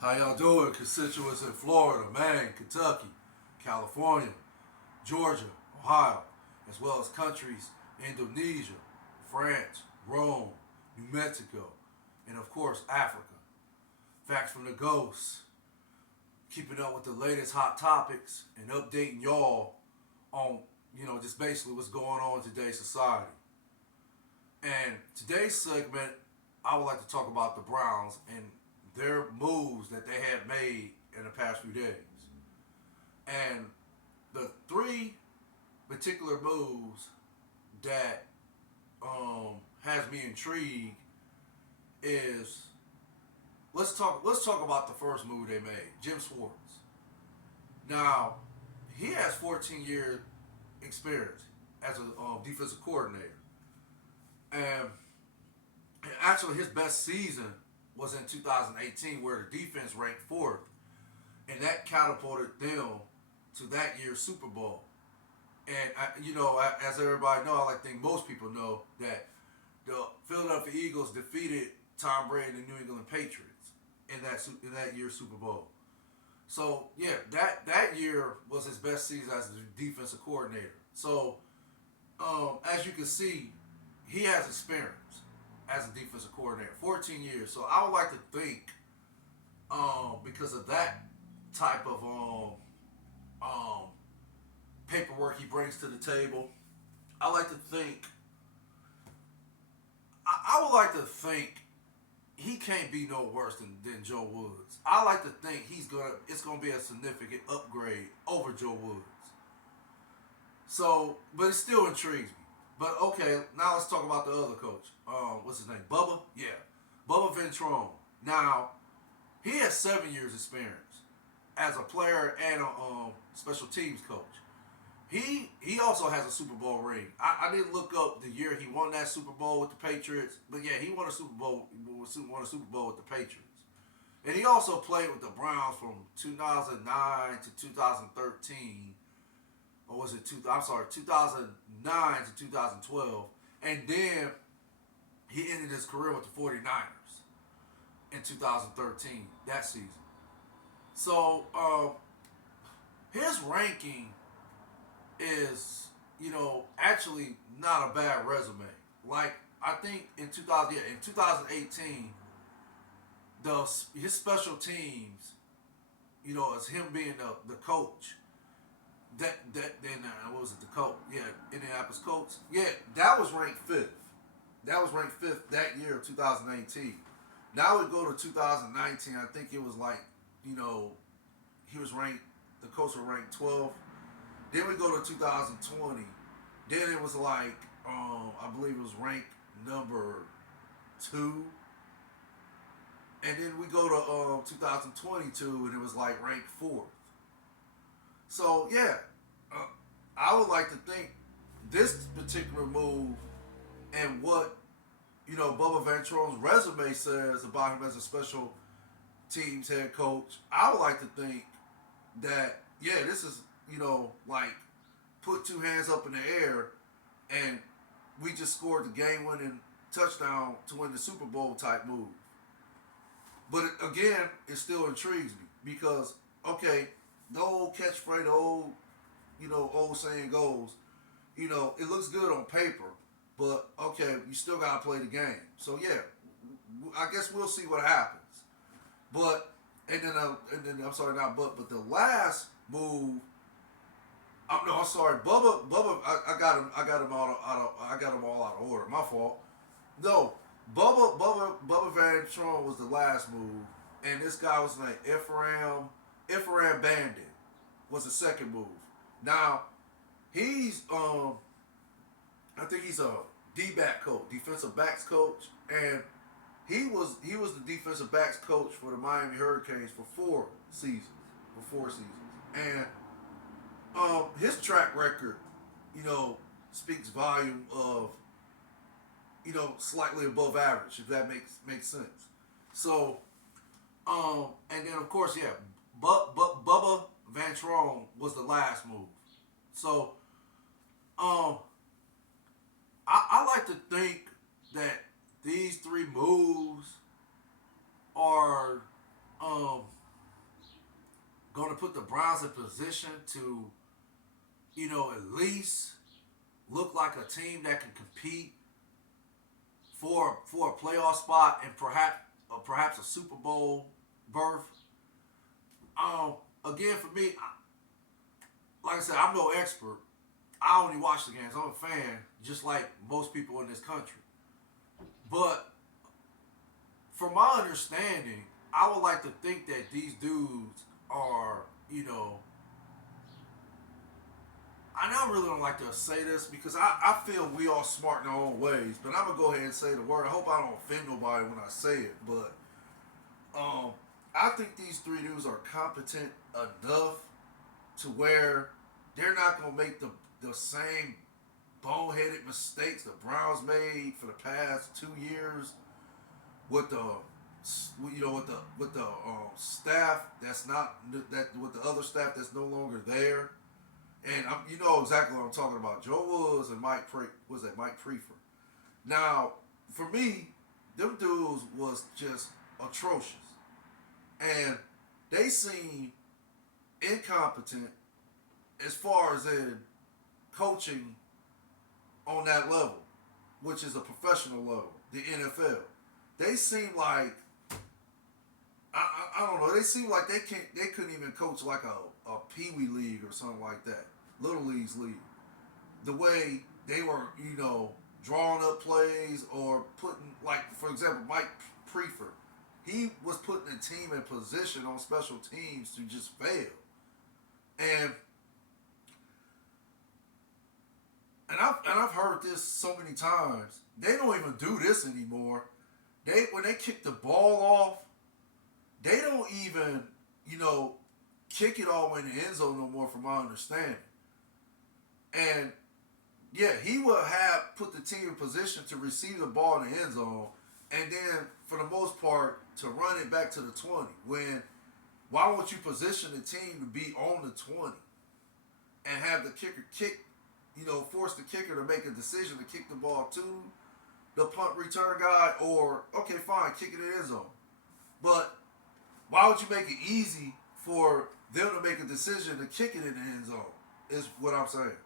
How y'all doing? Constituents in Florida, Maine, Kentucky, California, Georgia, Ohio, as well as countries Indonesia, France, Rome, New Mexico, and of course Africa. Facts from the Ghost, keeping up with the latest hot topics and updating y'all on, just basically what's going on in today's society. And today's segment, I would like to talk about the Browns and their moves that they have made in the past few days. And the three particular moves that has me intrigued is let's talk about the first move they made, Jim Schwartz. Now, he has 14-year experience as a defensive coordinator, and actually his best season was in 2018, where the defense ranked fourth, and that catapulted them to that year's Super Bowl. And as everybody know, I like to think most people know that the Philadelphia Eagles defeated Tom Brady and the New England Patriots in that year's Super Bowl. So yeah, that year was his best season as a defensive coordinator. So as you can see, he has experience as a defensive coordinator, 14 years. So I would like to think, because of that type of paperwork he brings to the table, I like to think, I would like to think he can't be no worse than Joe Woods. I like to think it's gonna be a significant upgrade over Joe Woods. So, but it still intrigues me. But okay, now let's talk about the other coach. What's his name? Bubba? Yeah. Bubba Ventrone. Now, he has 7 years experience as a player and a special teams coach. He also has a Super Bowl ring. I didn't look up the year he won that Super Bowl with the Patriots, but yeah, he won a Super Bowl with the Patriots. And he also played with the Browns from 2009 to 2013, or was it 2009 to 2012, and then he ended his career with the 49ers in 2013, that season. So his ranking is, actually not a bad resume. Like, I think in 2018, his special teams, as him being the coach. What was it? The coach? Yeah, Indianapolis Colts. Yeah, that was ranked fifth. That was ranked fifth that year of 2018. Now we go to 2019. I think it was like, he was ranked. The Colts were ranked 12th. Then we go to 2020. Then it was like, I believe it was ranked number 2. And then we go to 2022, and it was like ranked 4th. So yeah, I would like to think this particular move and what Bubba Ventrone's resume says about him as a special teams head coach. I would like to think that this is like put two hands up in the air and we just scored the game-winning touchdown to win the Super Bowl type move. But again, it still intrigues me because the old catchphrase, the old saying goes, it looks good on paper, but you still gotta play the game. So yeah, I guess we'll see what happens. But and then I'm sorry, not but the last move. I'm sorry, Bubba. I got him. I got him all out of order. My fault. No, Bubba Van Tron was the last move, and this guy was named Ephraim Banda was the second move. Now, he's I think he's a D-back coach, defensive backs coach, and he was the defensive backs coach for the Miami Hurricanes for 4 seasons. And his track record, speaks volume of, slightly above average, if that makes sense. So, and then of course, yeah, Bubba Ventrone was the last move. So, I like to think that these three moves are going to put the Browns in position to, at least look like a team that can compete for a playoff spot and perhaps a Super Bowl berth. Again, for me, like I said, I'm no expert. I only watch the games. I'm a fan, just like most people in this country. But from my understanding, I would like to think that these dudes are, I really don't like to say this because I feel we all smart in our own ways, but I'm going to go ahead and say the word. I hope I don't offend nobody when I say it, but I think these three dudes are competent enough to where they're not going to make the same boneheaded mistakes the Browns made for the past 2 years with the staff that's not that with the other staff that's no longer there. And you know exactly what I'm talking about. Joe Woods and Mike Prefer. Now, for me, them dudes was just atrocious. And they seem incompetent as far as in coaching on that level, which is a professional level, the NFL. They seem like I don't know. They seem like they couldn't even coach like a Pee-wee league or something like that, Little Leagues league. The way they were, drawing up plays or putting, like, for example, Mike Prefer, he was putting the team in position on special teams to just fail. And I've heard this so many times. They don't even do this anymore. When they kick the ball off, they don't even, kick it all in the end zone no more, from my understanding. And yeah, he will put the team in position to receive the ball in the end zone, and then for the most part to run it back to the 20. Why won't you position the team to be on the 20 and have the kicker kick? Force the kicker to make a decision to kick the ball to the punt return guy, or, okay, fine, kick it in the end zone. But why would you make it easy for them to make a decision to kick it in the end zone, is what I'm saying.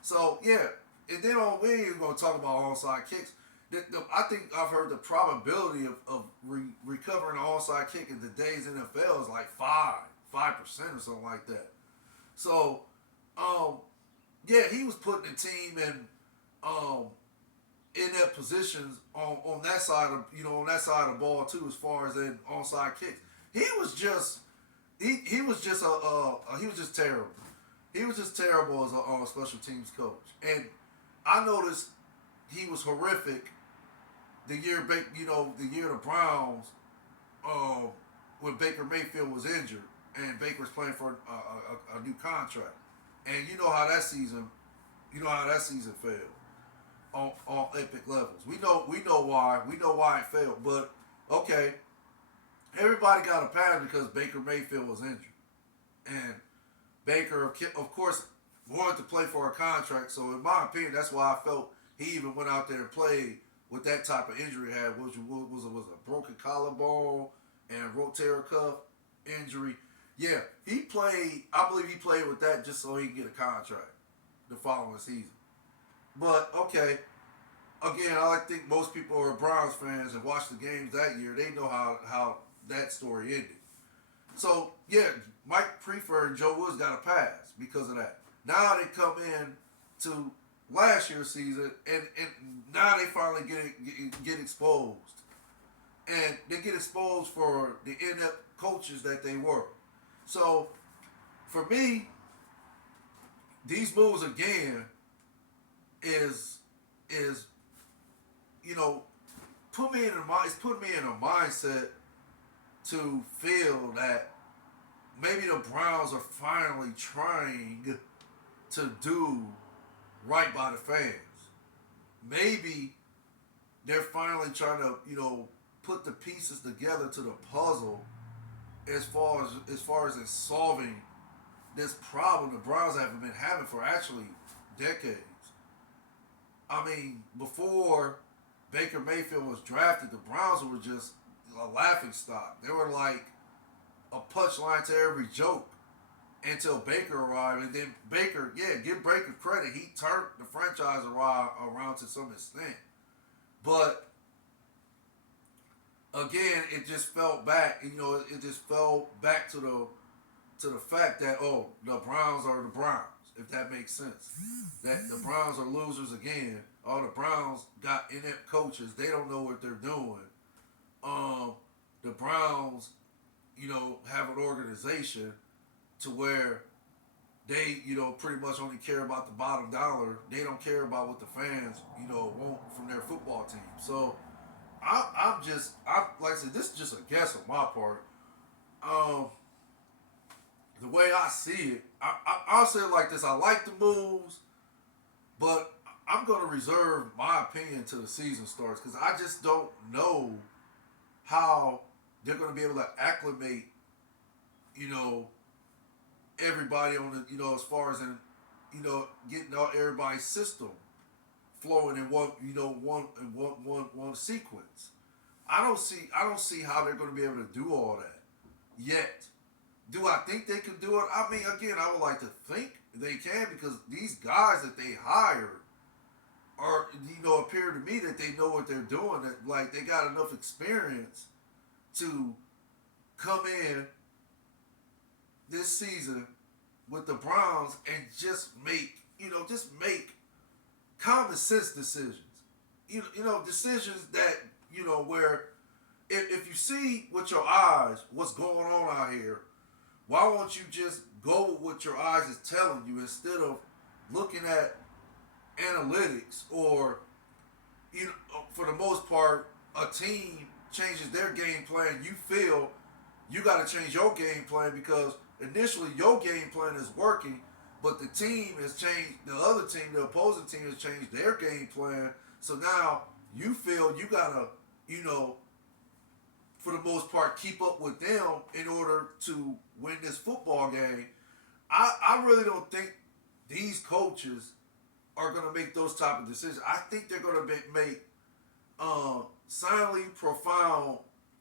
So, yeah, and then we ain't even going to talk about onside kicks. I think I've heard the probability of recovering an onside kick in today's NFL is like 5% or something like that. So, yeah, he was putting the team in their positions on that side of the ball too, as far as in onside kicks. He was just terrible. He was just terrible as a special teams coach. And I noticed he was horrific the year the Browns when Baker Mayfield was injured and Baker was playing for a new contract. And you know how that season failed on epic levels. We know why. We know why it failed. But okay, everybody got a pass because Baker Mayfield was injured, and Baker, of course, wanted to play for a contract. So in my opinion, that's why I felt he even went out there and played with that type of injury he had, which was a broken collarbone and a rotator cuff injury. Yeah, he played. I believe he played with that just so he could get a contract the following season. But okay, again, I think most people who are Browns fans and watched the games that year, they know how that story ended. So yeah, Mike Prefer and Joe Woods got a pass because of that. Now they come in to last year's season, and now they finally get exposed, and they get exposed for the inept coaches that they were. So, for me, these moves again is put me in a mindset to feel that maybe the Browns are finally trying to do right by the fans. Maybe they're finally trying to put the pieces together to the puzzle as far as in solving this problem the Browns haven't been having for actually decades. I mean, before Baker Mayfield was drafted, the Browns were just a laughing stock. They were like a punchline to every joke. until Baker arrived, and then Baker, give Baker credit. He turned the franchise around to some extent, but again, it just fell back. It just fell back to the fact that the Browns are the Browns, if that makes sense. That the Browns are losers again. All the Browns got inept coaches. They don't know what they're doing. The Browns, have an organization to where they, pretty much only care about the bottom dollar. They don't care about what the fans, want from their football team. So I'm like I said, this is just a guess on my part. The way I see it, I'll say it like this: I like the moves, but I'm going to reserve my opinion till the season starts because I just don't know how they're going to be able to acclimate, everybody on the, as far as in, getting everybody's system flowing in one sequence. I don't see how they're going to be able to do all that yet. Do I think they can do it? I mean, again, I would like to think they can because these guys that they hire are, appear to me that they know what they're doing. That like they got enough experience to come in this season with the Browns and just make common sense decisions. Decisions that, where if you see with your eyes what's going on out here, why won't you just go with what your eyes is telling you instead of looking at analytics or, for the most part, a team changes their game plan. You feel you got to change your game plan because initially your game plan is working, but the team has changed, the other team, the opposing team has changed their game plan. So now you feel you got to, for the most part, keep up with them in order to win this football game. I really don't think these coaches are going to make those type of decisions. I think they're going to make silently profound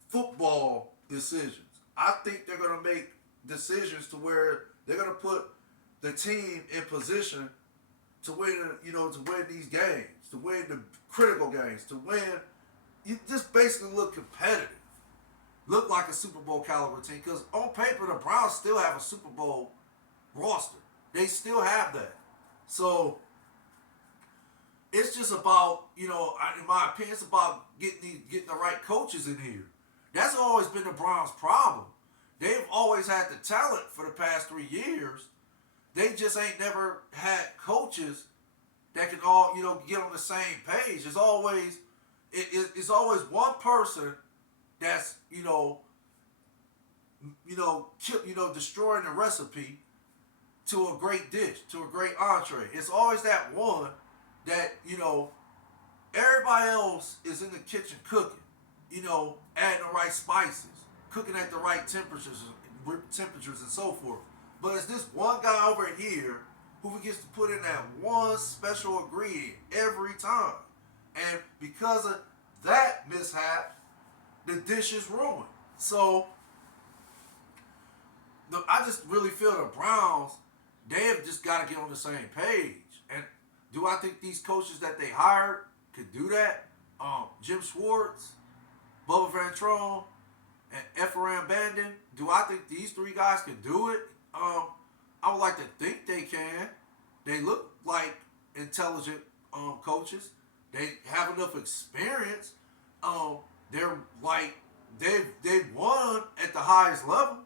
football decisions. I think they're going to make decisions to where they're going to put the team in position to win, to win these games, to win the critical games, to win. You just basically look competitive. Look like a Super Bowl caliber team because on paper the Browns still have a Super Bowl roster. They still have that. So it's just about, in my opinion, it's about getting the right coaches in here. That's always been the Browns' problem. They've always had the talent for the past 3 years. They just ain't never had coaches that can all, get on the same page. It's always one person that's, destroying the recipe to a great dish, to a great entree. It's always that one that, everybody else is in the kitchen cooking, adding the right spices, cooking at the right temperatures and so forth. But it's this one guy over here who gets to put in that one special ingredient every time. And because of that mishap, the dish is ruined. So, I just really feel the Browns, they have just got to get on the same page. And do I think these coaches that they hired could do that? Jim Schwartz, Bubba Ventrone, and Ephraim Banda, do I think these three guys can do it? I would like to think they can. They look like intelligent coaches. They have enough experience. They're like they've won at the highest level.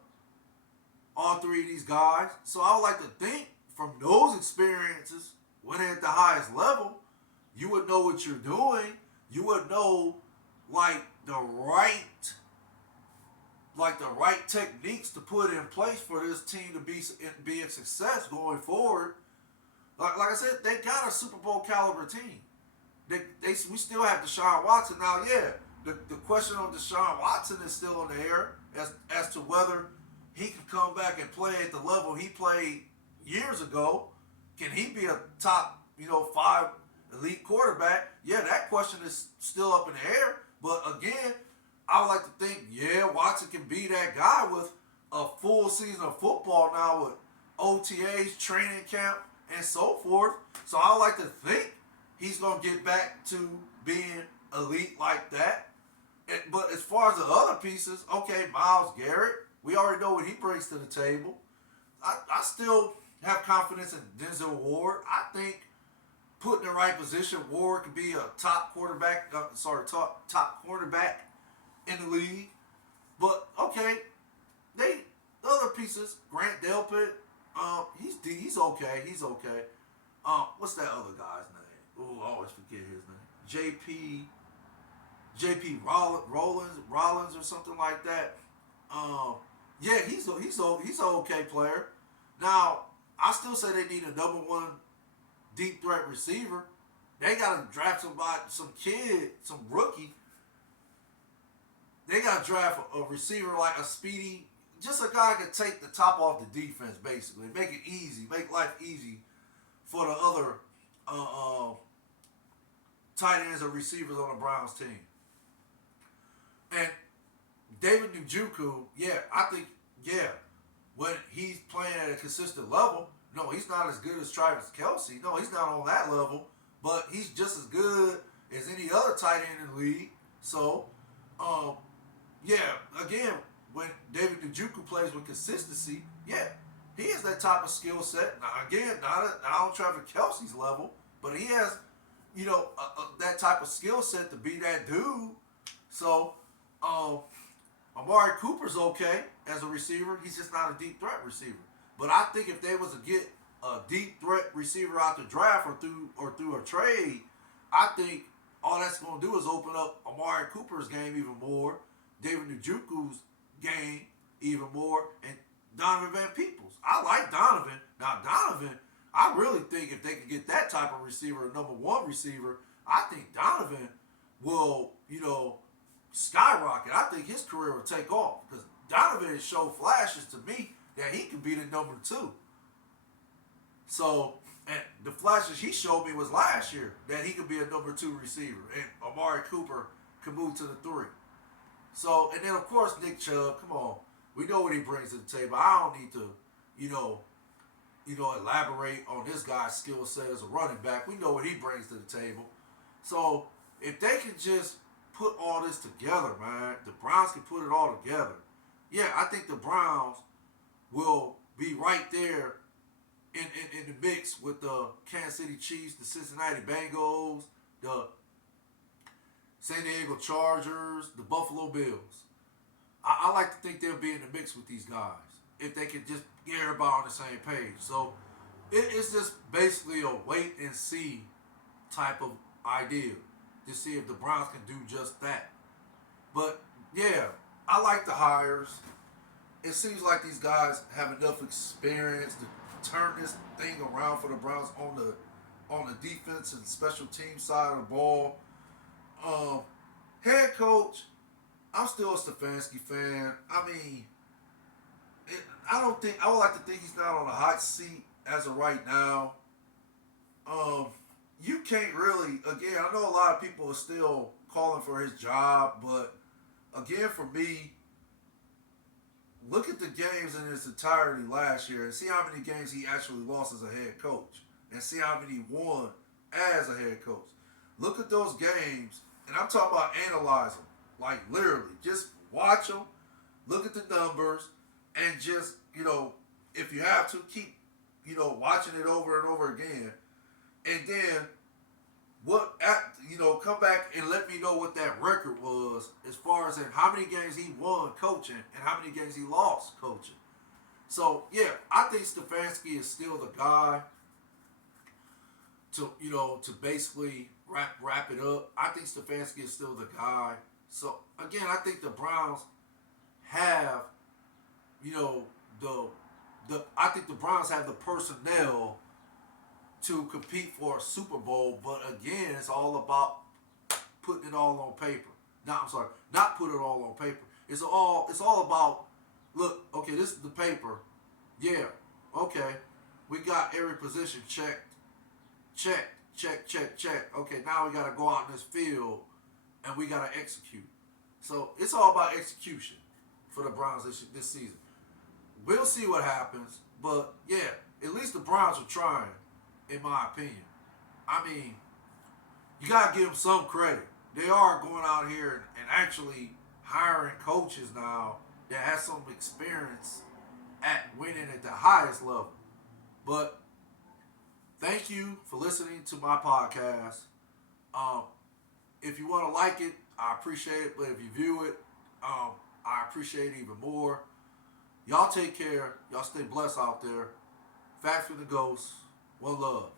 All three of these guys. So I would like to think from those experiences, when they're at the highest level, you would know what you're doing. You would know the right techniques to put in place for this team to be a success going forward. Like I said, they got a Super Bowl caliber team. We still have Deshaun Watson. Now, the question on Deshaun Watson is still in the air as to whether he can come back and play at the level he played years ago. Can he be a top, 5 elite quarterback? Yeah, that question is still up in the air. But again, I would like to think, Watson can be that guy with a full season of football now with OTAs, training camp, and so forth. So I like to think he's going to get back to being elite like that. But as far as the other pieces, okay, Myles Garrett, we already know what he brings to the table. I still have confidence in Denzel Ward. I think put in the right position, Ward could be a top quarterback. Top cornerback in the league. But okay, the other pieces, Grant Delpit, he's okay. He's okay. What's that other guy's name? Oh, I always forget his name. JP Rollins or something like that. Yeah, he's an okay player. Now, I still say they need a number one deep threat receiver. They got to draft some kid, some rookie. They got to draft a receiver like a speedy, just a guy who can take the top off the defense, basically. Make it easy, make life easy for the other tight ends or receivers on the Browns team. And David Njoku, I think, when he's playing at a consistent level, no, he's not as good as Travis Kelce. No, he's not on that level, but he's just as good as any other tight end in the league. So, again, when David Njoku plays with consistency, he has that type of skill set. Now, again, not on Travis Kelce's level, but he has, that type of skill set to be that dude. So, Amari Cooper's okay as a receiver. He's just not a deep threat receiver. But I think if they was to get a deep threat receiver out the draft or through a trade, I think all that's going to do is open up Amari Cooper's game even more, David Njoku's game even more, and Donovan Van Peoples. I like Donovan. Now, Donovan, I really think if they can get that type of receiver, a number one receiver, I think Donovan will, skyrocket. I think his career will take off because Donovan has shown flashes to me that he could be the number two. So, and the flashes he showed me was last year that he could be a number two receiver, and Amari Cooper could move to the three. So, and then of course Nick Chubb. Come on, we know what he brings to the table. I don't need to, elaborate on this guy's skill set as a running back. We know what he brings to the table. So, if they can just put all this together, man, the Browns can put it all together. Yeah, I think the Browns will be right there in the mix with the Kansas City Chiefs, the Cincinnati Bengals, the San Diego Chargers, the Buffalo Bills. I like to think they'll be in the mix with these guys if they can just get everybody on the same page. So it's just basically a wait and see type of idea to see if the Browns can do just that. But yeah, I like the hires. It seems like these guys have enough experience to turn this thing around for the Browns on the defense and special team side of the ball. Head coach, I'm still a Stefanski fan. I mean, I would like to think he's not on a hot seat as of right now. You can't really, again, I know a lot of people are still calling for his job, but again, for me, look at the games in its entirety last year and see how many games he actually lost as a head coach and see how many he won as a head coach. Look at those games, and I'm talking about analyze them, like literally. Just watch them, look at the numbers, and just, if you have to, keep, watching it over and over again. And then, come back and let me know what that record was as far as in how many games he won coaching and how many games he lost coaching. So, yeah, I think Stefanski is still the guy to basically wrap it up. I think Stefanski is still the guy. So, again, I think the Browns have, I think the Browns have the personnel to compete for a Super Bowl, but again, it's all about putting it all on paper. Not put it all on paper. It's all about, look, okay, this is the paper. Yeah, okay, we got every position checked. Check. Okay, now we got to go out in this field and we got to execute. So it's all about execution for the Browns this season. We'll see what happens, But yeah, at least the Browns are trying, in my opinion. I mean, you gotta give them some credit. They are going out here and actually hiring coaches now that has some experience at winning at the highest level. But thank you for listening to my podcast. Um, if you want to like it, I appreciate it. But if you view it, I appreciate it even more. Y'all take care. Y'all stay blessed out there. Facts for the Ghosts. One love.